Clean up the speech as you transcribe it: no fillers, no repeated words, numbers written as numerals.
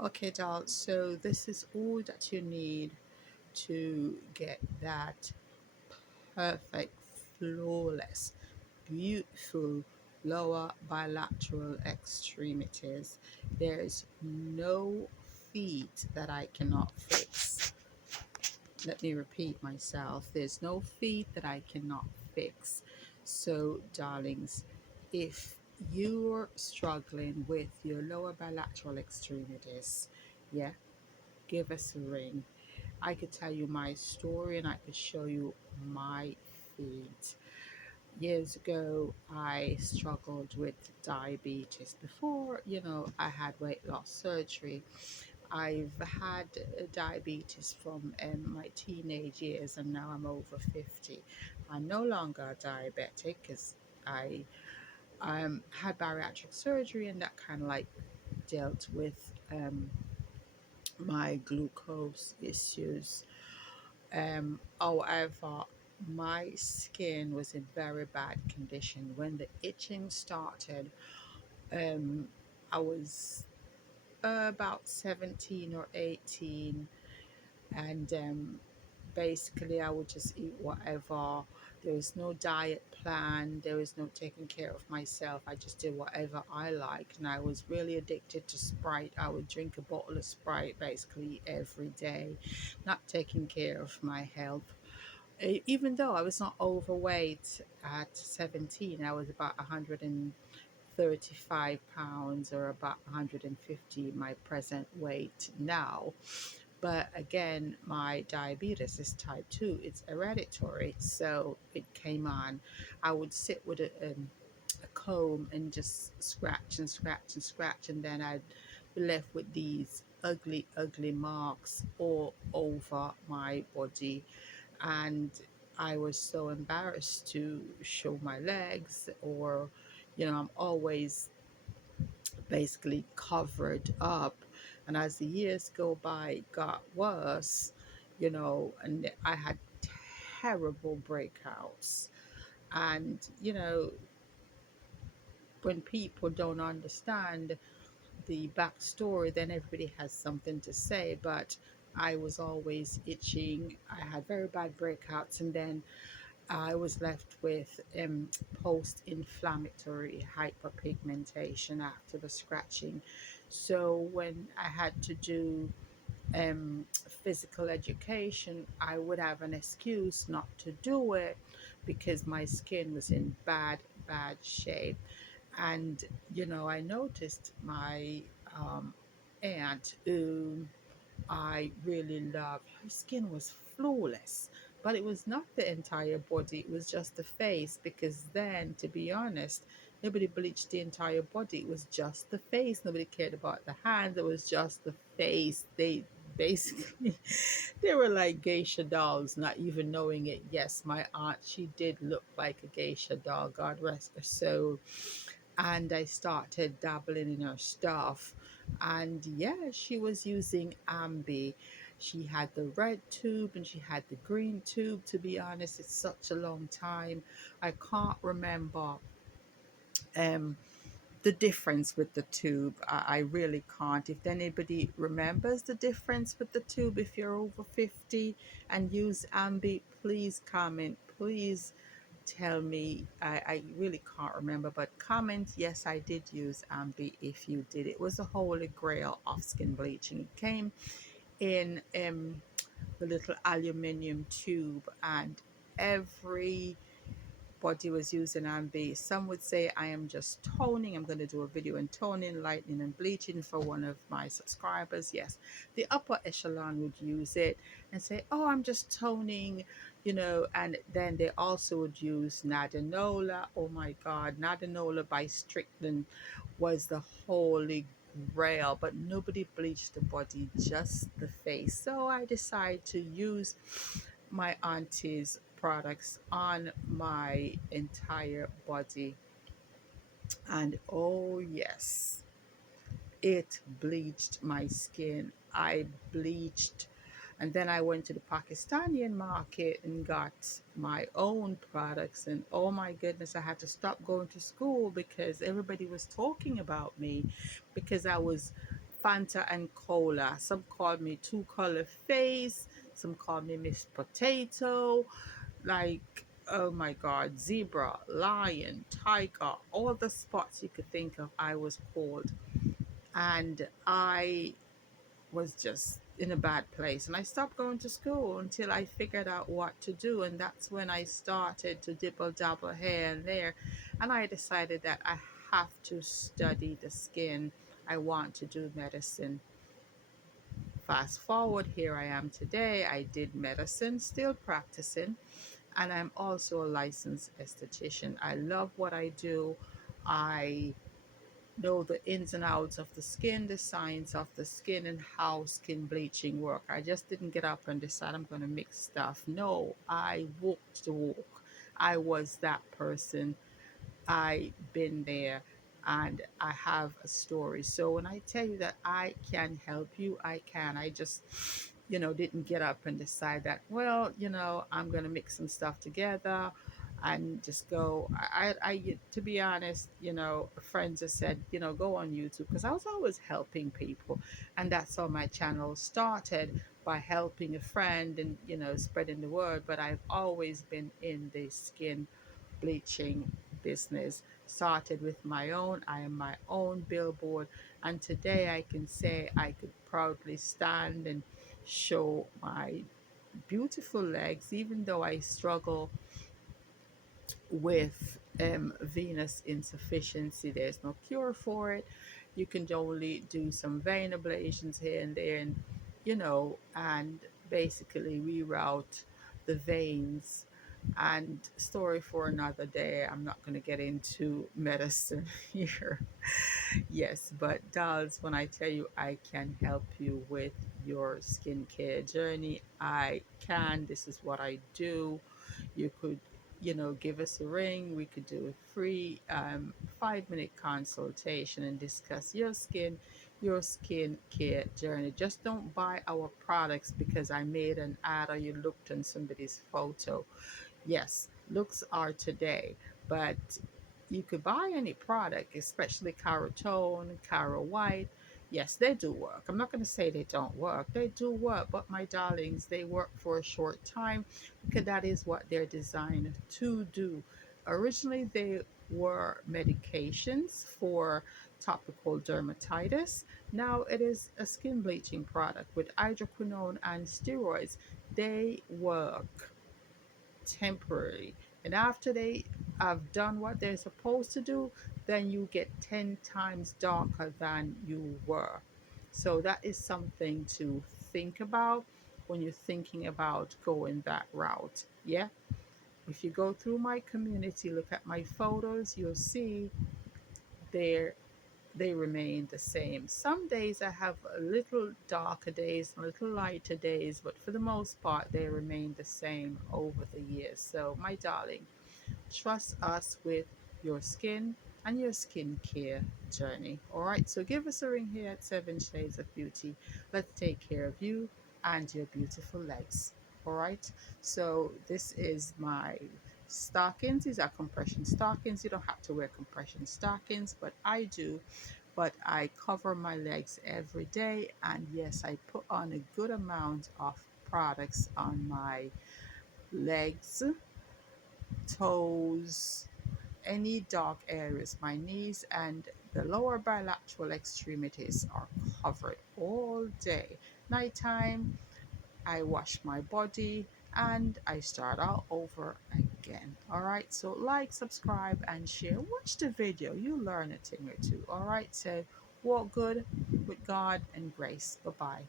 Okay, doll. So this is all that you need to get that perfect, flawless, beautiful lower bilateral extremities. There's no feet that I cannot fix. Let me repeat myself. There's no feet that I cannot fix. So, darlings, if you're struggling with your lower bilateral extremities, yeah, give us a ring. I could tell you my story and I could show you my feet. Years ago, I struggled with diabetes. Before, I had weight loss surgery. I've had diabetes from my teenage years, and now I'm over 50. I'm no longer diabetic because I had bariatric surgery, and that kind of like dealt with my glucose issues. However, my skin was in very bad condition when the itching started. Um, I was about 17 or 18, and basically I would just eat whatever. There was no diet plan, there was no taking care of myself. I just did whatever I liked, and I was really addicted to Sprite. I would drink a bottle of Sprite basically every day, not taking care of my health. Even though I was not overweight at 17, I was about 135 pounds, or about 150 my present weight now. But again, my diabetes is type 2. It's hereditary. So it came on. I would sit with a comb and just scratch and scratch and scratch. And then I'd be left with these ugly, ugly marks all over my body. And I was so embarrassed to show my legs, or, I'm always basically covered up. And as the years go by, it got worse, and I had terrible breakouts. And, when people don't understand the backstory, then everybody has something to say. But I was always itching. I had very bad breakouts, and then I was left with post inflammatory hyperpigmentation after the scratching. So when I had to do um, physical education, I would have an excuse not to do it because my skin was in bad, bad shape. And, I noticed my um, aunt, who I really loved. Her skin was flawless, but it was not the entire body, it was just the face. Because then, to be honest, nobody bleached the entire body, it was just the face. Nobody cared about the hands, it was just the face. They basically they were like geisha dolls, not even knowing it. Yes, my aunt, she did look like a geisha doll, God rest her soul. And I started dabbling in her stuff. And yeah, she was using Ambi. She had the red tube and she had the green tube. To be honest, it's such a long time. I can't remember um the difference with the tube. I really can't. If anybody remembers the difference with the tube, if you're over 50 and use Ambi, please comment. Please tell me. I really can't remember, but comment. Yes, I did use Ambi. If you did, it was a holy grail of skin bleaching. It came in the little aluminium tube, and every body was using Ambi. Some would say I am just toning. I'm going to do a video on toning, lightening, and bleaching for one of my subscribers. Yes, the upper echelon would use it and say, "Oh, I'm just toning," And then they also would use Nadanola. Oh my God, Nadanola by Strickland was the holy grail, but nobody bleached the body, just the face. So I decided to use my auntie's products on my entire body. And oh, yes, it bleached my skin. I bleached. And then I went to the Pakistani market and got my own products. And oh my goodness, I had to stop going to school because everybody was talking about me because I was Fanta and Cola. Some call me Two Color Face. Some call me Miss Potato. Like, oh my God, zebra, lion, tiger, all the spots you could think of, I was called. And I was just in a bad place. And I stopped going to school until I figured out what to do. And that's when I started to dibble dabble here and there. And I decided that I have to study the skin. I want to do medicine. Fast forward, here I am today. I did medicine, still practicing, and I'm also a licensed esthetician. I love what I do. I know the ins and outs of the skin, the science of the skin, and how skin bleaching work. I just didn't get up and decide I'm going to mix stuff. No, I walked the walk. I was that person. I been there, and I have a story. So when I tell you that I can help you, I can. I just, didn't get up and decide that, well, I'm going to mix some stuff together and just go. To be honest, friends have said, go on YouTube, because I was always helping people. And that's how my channel started, by helping a friend and, spreading the word. But I've always been in the skin bleaching business. Started with my own. I am my own billboard. And today I can say I could proudly stand and show my beautiful legs, even though I struggle with venous insufficiency. There's no cure for it. You can only do some vein ablations here and there, and basically reroute the veins. And story for another day. I'm not going to get into medicine here. Yes, but dolls, when I tell you I can help you with your skincare journey, I can. This is what I do. You could, give us a ring. We could do a free 5-minute consultation and discuss your skin care journey. Just don't buy our products because I made an ad or you looked on somebody's photo. Yes, looks are today, but you could buy any product, especially Carotone, Caro White. Yes, they do work. I'm not going to say they don't work. They do work, but my darlings, they work for a short time because that is what they're designed to do. Originally, they were medications for topical dermatitis. Now it is a skin bleaching product with hydroquinone and steroids. They work temporary. And after they have done what they're supposed to do, then you get 10 times darker than you were. So that is something to think about when you're thinking about going that route. Yeah. If you go through my community, look at my photos, you'll see there they remain the same. Some days I have a little darker days, a little lighter days, but for the most part, they remain the same over the years. So, my darling, trust us with your skin and your skincare journey. All right, so give us a ring here at Seven Shades of Beauty. Let's take care of you and your beautiful legs. All right, so this is my stockings. These are compression stockings. You don't have to wear compression stockings, but I do. But I cover my legs every day, and yes, I put on a good amount of products on my legs, toes, any dark areas. My knees and the lower bilateral extremities are covered all day. Nighttime, I wash my body and I start all over again. All right, so like, subscribe, and share. Watch the video, you learn a thing or two. All right, so walk good with God and grace. Bye bye.